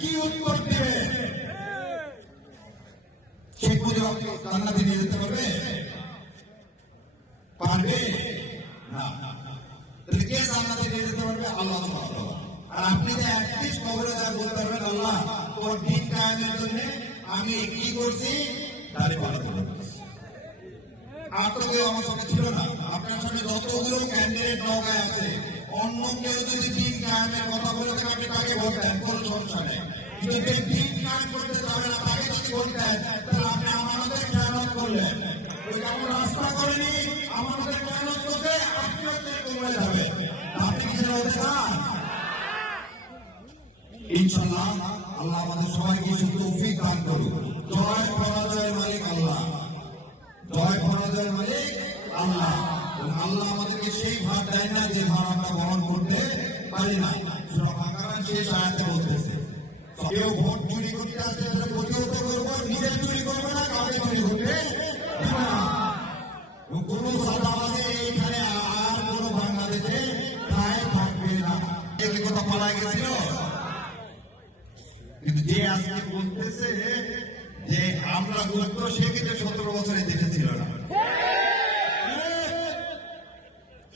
কি উত্তর দেবে? শেখ মুজিবকে জান্নাতে নিয়ে যেতে পারবে? পারবে না। তাহলে কে জান্নাতে নিয়ে যেতে পারবে? আল্লাহ সুবহানাহু ওয়া তাআলা। আর আপনি যে অ্যাটলিস্ট কবরে যা বলতে পারবেন, আল্লাহ তোর দিন কায়েমের জন্য আমি কি করছি? দাঁড়িয়ে পাল্লা করে আর তো কেউ আমার সাথে ছিল না। আপনার সামনে যতগুলো ক্যান্ডিডেট নৌকায় আছে, অন্য কেউ যদি দিন কায়েমের কথা বলে থাকে আপনি তাকে ভোট দেন, কোনো সমস্যা নেই। কিন্তু যে দিন কায়েম করতে পারবে না তাকে যদি ভোট দেন, তাহলে আপনি আমাদের খেয়ানত করলেন। ওই যেমন রাস্তা করেনি, আমাদের খেয়ানত করতে আপনি হচ্ছে কমে যাবে। আপনি কি সেটা হতে চান? ইনশাআল্লাহ আল্লাহ আমাদের সবাইকে তৌফিক দান করুন। জয় পরাজয়ের মালিক আল্লাহ, জয় পরাজয়ের মালিক আল্লাহ। আল্লাহ আমাদেরকে সেই ভার দেয় না যে ভার আমরা বহন করতে পারি না। সূরা বাকারার শেষ আয়াতে বলতেছে, কেউ ভোট চুরি করতে আসলে প্রতিহত করবো, নিজের চুরি করবে না, কাউকে চুরি করবে না। কোন সাদাবাদে এইখানে আর কোন বাংলাদেশে প্রায় থাকবে না। একই কথা বলা গেছিল, কিন্তু যে আজকে বলতেছে যে আমরা বলতো, সে কিন্তু 17 বছরে দেশে ছিল না।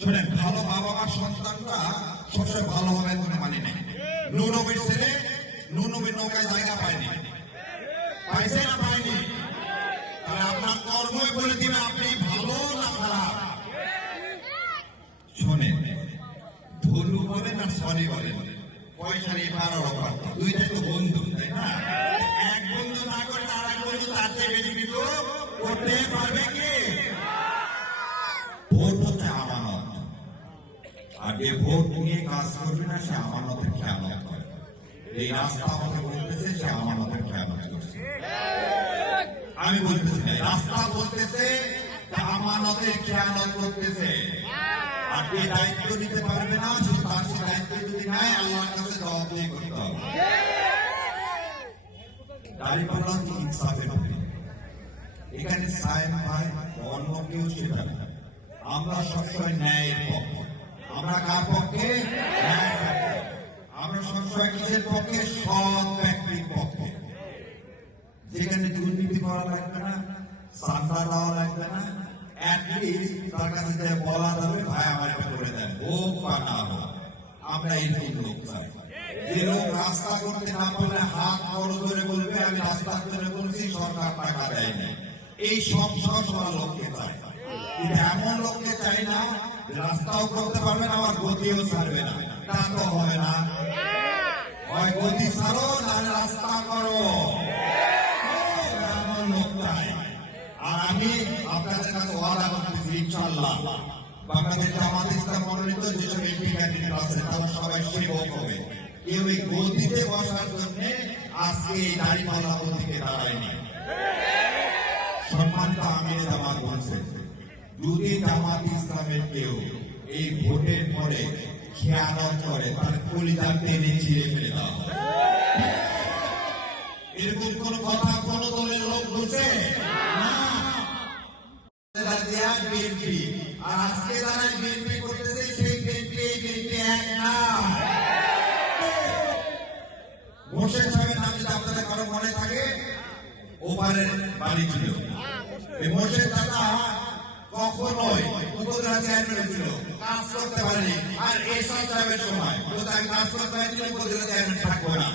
শোনেন, ভালো বাবা মার সন্তানরা সবসময় ভালো হবে কোনো মানে নেই। নূনবীর ছেলে নূনবীর নৌকায় জায়গা পায়নি, পাইছে না পায়নি? তাহলে আপনার কর্মই বলে দিবে আপনি ভালো না খারাপ। শোনেন, ধরু বলেন আর সরি বলেন, পয়সা নিয়ে পারার অভাব, দুইটাই তো বন্ধু, তাই না? এক বন্ধু না করে আর এক বন্ধু তার চেয়ে বেশি কিছু করতে পারবে কি? ভোট হচ্ছে আমানত, আর যে ভোট নিয়ে কাজ করবে না সে আমানতের খেয়ানত করে। এই রাস্তা আমাকে বলতেছে সে আমানতের খেয়ানত করছে। আমি বলতেছি না, রাস্তা বলতেছে আমানতের খেয়ানত করতেছে। আর যে দায়িত্ব নিতে পারবে না সে তার সে দায়িত্ব যদি নেয় আল্লাহর কাছে জবাবদিহি করতে হবে। দাঁড়িপাল্লা হচ্ছে ইনসাফের পক্ষে। এখানে সায়েম ভাই অন্য কেউ সেটা না, আমরা সবসময় ন্যায়ের পক্ষে। আমরা কার পক্ষে? ন্যায়ের পক্ষে। আমরা সবসময় কিসের পক্ষে? সৎ ব্যক্তির পক্ষে। যেখানে দুর্নীতি করা লাগবে না, সান্ডা দেওয়া লাগবে না, অ্যাটলিস্ট তার কাছে যে বলা যাবে ভাই আমার এটা করে দেন, হোক বা না হোক। আমরা এইরকম লোক চাই, যে লোক রাস্তা করতে না পারলে হাত বড় করে বলবে আমি রাস্তা করে বলছি, সরকার টাকা দেয়নি। এই সব লোককে চাই। কিন্তু এমন লোককে চাই না রাস্তাও করতে পারবে না আবার গতিও ছাড়বে না, তা তো হবে না। হয় গতি ছাড়ো না রাস্তা করো, এমন লোক চাই। আর আমি আপনাদের কাছে ওয়াদা করতেছি ইনশাআল্লাহ বাংলাদেশ জামাত ইসলাম মনোনীত যেসব এমপি ক্যান্ডিডেট আছে তারা সবাই সেবক হবে। কেউ এই গদিতে বসার জন্য আজকে এই দাঁড়িপাল্লা গদিতে দাঁড়ায়নি। সম্মানিত আমির জামাত বলছে, যদি জামাত ইসলামের কেউ এই ভোটের পরে খেয়ানত করে তার কলিজার টেনে ছিঁড়ে ফেলে দেওয়া হবে। এরকম কোন কথা কোন দলের লোক বলছে না। বিএনপি আর আজকে যারা বিএনপি করতেছে সেই বিএনপি এক না। মোর্শেদ সাহেবের নাম যদি আপনাদের কারো মনে থাকে, ওপারের বাড়ি ছিল। এই মোর্শেদ দাদা কখনোই উপজেলা চেয়ারম্যান ছিল, কাজ করতে পারেনি। আর এসব সাহেবের সময় আমি কাজ করতে পারিনি, উপজেলা চেয়ারম্যান থাকবো না।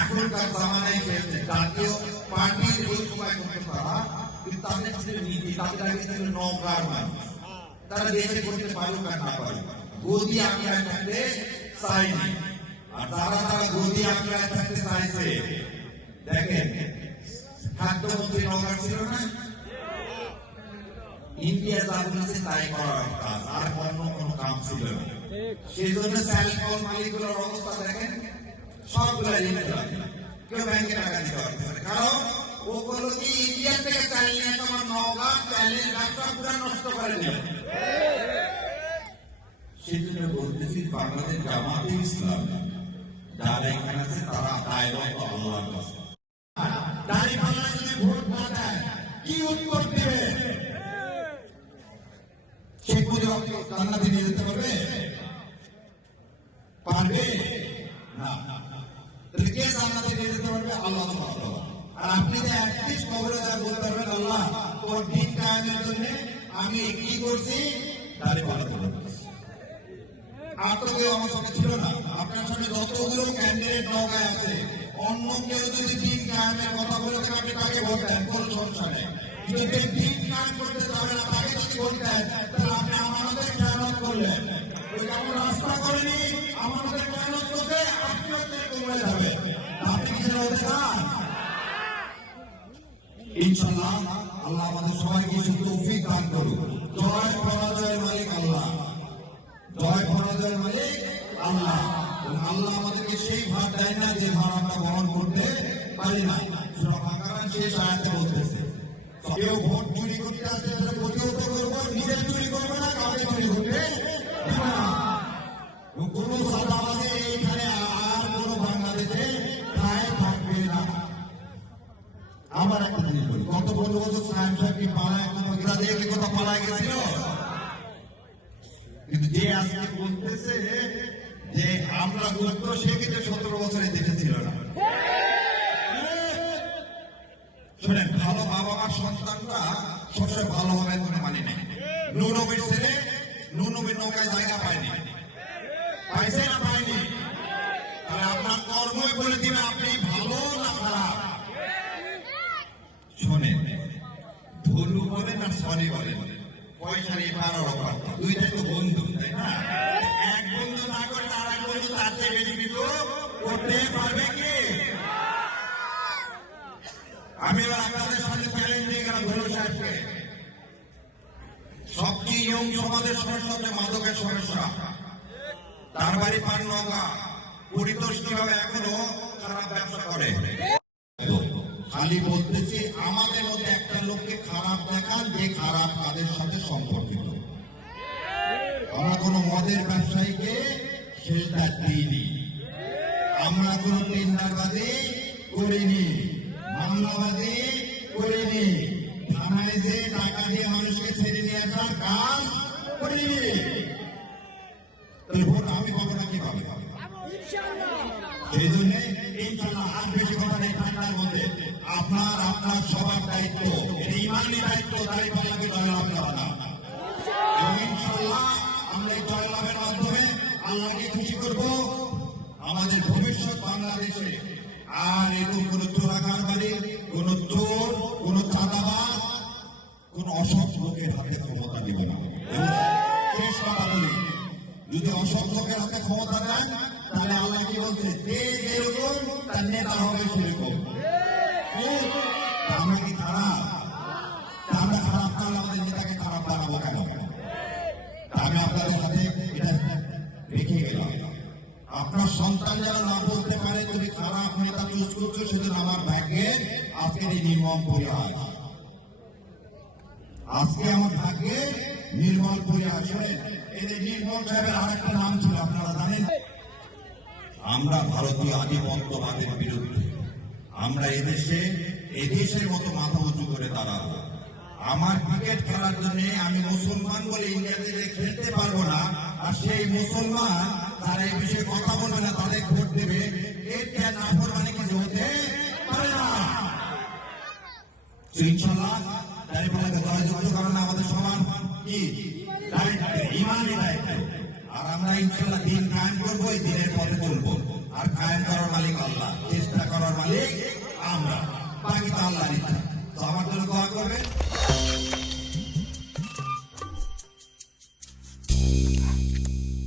এখনকার জামানায় জাতীয় পার্টির ওই সময় করতে পারা, কিন্তু তাদের ছিল নীতি, তাদের আগে ছিল নৌকার মানুষ। তারা দেশে করতে পারুক আর না পারুক, গদি আঁকড়ায় থাকতে চাইনি। আর তারা গদি আঁকড়ায় থাকতে চাইছে। দেখেন, খাদ্যমন্ত্রী নৌকার ছিল না, ইন্ডিয়া যা বলেছে তাই করার কাজ, আর অন্য কোনো কাম ছিল না। সেই জন্য স্যালকল মালিকগুলোর অবস্থা দেখেন, সবগুলা ইন্ডিয়া, কেউ ব্যাংকে টাকা দিতে পারতেছে না। কারণ ও বলল কি ইন্ডিয়া থেকে চাল নিয়ে তোমার নৌকা চালের ব্যবসা পুরা নষ্ট করে নেবে। সেই জন্য বলতেছি বাংলাদেশ জামাতে ইসলাম যারা এখানে আছে তারা দায়বদ্ধ আল্লাহর কাছে। দাঁড়িপাল্লা যদি ভোট না দেয় কি উত্তর দেবে? শেখ মুজিবকে জান্নাতে নিয়ে যেতে পারবে? পারবে না। তাহলে কে জান্নাতে নিয়ে যেতে পারবে? আল্লাহ সুবহানাহু ওয়া তাআলা। আর আপনি যে অ্যাটলিস্ট কবরে যা বলতে পারবেন, আল্লাহ তোর দিন কায়েমের জন্য আমি কি করছি, তাহলে ভালো করে করছি। আর তো কেউ আমার সাথে ছিল না। আপনার সামনে যতগুলো ক্যান্ডিডেট নৌকায় আছে, অন্য কেউ যদি দিন কায়েমের কথা বলে থাকে আপনি তাকে ভোট দেন, কোনো সমস্যা নেই। কিন্তু যে দিন কায়েম করতে পারে না তাকে যদি ভোট দেন, তাহলে আপনি আমাদের খেয়ানত করলেন। ওই যেমন রাস্তা করেনি আমাদের খেয়ানত করতে, আপনিও কমে যাবেন। আপনি কি হতে চান? ইনশাআল্লাহ আল্লাহ আমাদের সবাইকে তৌফিক দান করুন। জয় পরাজয়ের মালিক আল্লাহ, জয় পরাজয়ের মালিক আল্লাহ। আল্লাহ আমাদেরকে সেই ভার দেয় না যে ভার আমরা বহন করতে পারি না। সূরা বাকারার শেষ আয়াতে বলতেছে, কেউ ভোট চুরি করতে আসলে প্রতিহত করবো, নিজে চুরি করবে না, কাউকে চুরি করতে দেবে না। কোনো সাদাবাদে এইখানে আর কোনো বাংলাদেশে ঠায় থাকবে না। আমার একটা জিনিস বলি, গত 15 বছর সাহেব সাহেব কি পাড়ায় কোনো গিরা দিয়ে কি কোথাও পালায় গেছিল? কিন্তু যে আজকে বলতেছে যে আমরা গুরুত্ব, সে কিন্তু 17 বছরে দেশে ছিল না। শুনেন, ভালো বাবা মার সন্তানরা সবসময় ভালো হবে কোনো মানে নেই। নূনবীর ছেলে নূনবীর নৌকায় জায়গা পায়নি, পাইছে না পায়নি? তাহলে আপনার কর্মই বলে দিবে আপনি ভালো না খারাপ। শোনেন, ধলু বলেন আর সরি বলেন, পয়সার এপার অপার দুইটাই তো বন্ধু, তাই না? এক বন্ধু না করে আর এক বন্ধু তার চেয়ে বেশি কিছু করতে পারবে কি? আমি আপনাদের সামনে চ্যালেঞ্জ দিয়ে গেলাম ধলু সাহেবকে। সবচেয়ে ইয়ং সমাজের সমস্যা হচ্ছে মাদকের সমস্যা। তার বাড়ি পাননগা, পরিতোষ কিভাবে এখনো খারাপ ব্যবসা করে। খালি বলতেছি আমাদের মধ্যে একটা লোককে খারাপ দেখান যে খারাপ কাজের সাথে সম্পর্কিত। আমরা কোন মদের ব্যবসায়ীকে সেটা দিইনি, আমরা কোন টেন্ডারবাদী করিনি, মামলাবাদী করিনি, থানায় যে টাকা দিয়ে মানুষকে ছেড়ে নিয়ে আসার কাজ করিনি। ভোট আমি পাবো না, কি পাবে? সেই জন্য ইনশাআল্লাহ আর বেশি কথা নেই। ঠান্ডার মধ্যে আপনার আপনার সবার দায়িত্ব, ইমানি দায়িত্ব, দাঁড়িপাল্লাকে জয়লাভ করা না। ইনশাআল্লাহ আমরা এই জয়লাভের মাধ্যমে আল্লাহকে খুশি করব। আমাদের ভবিষ্যৎ বাংলাদেশে আর এরকম কোন চোরাকারবারি, কোন চোর, কোন চাঁদাবাজ, কোন অসৎ লোকের হাতে ক্ষমতা দিব না। শেষ কথা বলি, যদি অসৎ লোকের হাতে ক্ষমতা দেন তাহলে আল্লাহ কি বলছে, যে যেরকম তার নেতা হবে সেরকম। আমরা কি খারাপ? আমরা খারাপ, তাহলে আমাদের নেতাকে খারাপ বানাবো কেন? আমি আপনাদের সাথে এটা রেখে গেলাম। আপনার সন্তান যেন না বলতে পারে তুমি খারাপ নেতা চুজ করছো, সেজন্য আমার ভাগ্যে আজকের এই নির্মম পরিহাস। আজকে আমার ভাগ্যে নির্মল পরিহাস। এই যে নির্মল সাহেবের আর একটা নাম ছিল আপনারা জানেন। আমরা ভারতীয় আধিপত্যবাদের বিরুদ্ধে, আমরা এদেশের মতো মাথা উঁচু করে দাঁড়াবো। আমার ক্রিকেট খেলার জন্য আমি মুসলমান বলে ইন্ডিয়াতে খেলতে পারবো না, আর সেই মুসলমান তারা এই বিষয়ে কথা বলবে না, তাদের ভোট দেবে, এটা নাফরমানি কিছু হতে পারে না। ইনশাআল্লাহ দাঁড়িপাল্লাকে জয়যুক্ত করানো আমাদের সমান কি দায়িত্ব, ইমানি দায়িত্ব। আর আমরা ইনশাআল্লাহ দিন কায়েম করবো, এই দিনের পথে চলবো। আর কায়েম করার মালিক আল্লাহ, চেষ্টা করার মালিক আমরা, বাকি তো আল্লাহর ইচ্ছা। তো আমার জন্য দোয়া করবেন।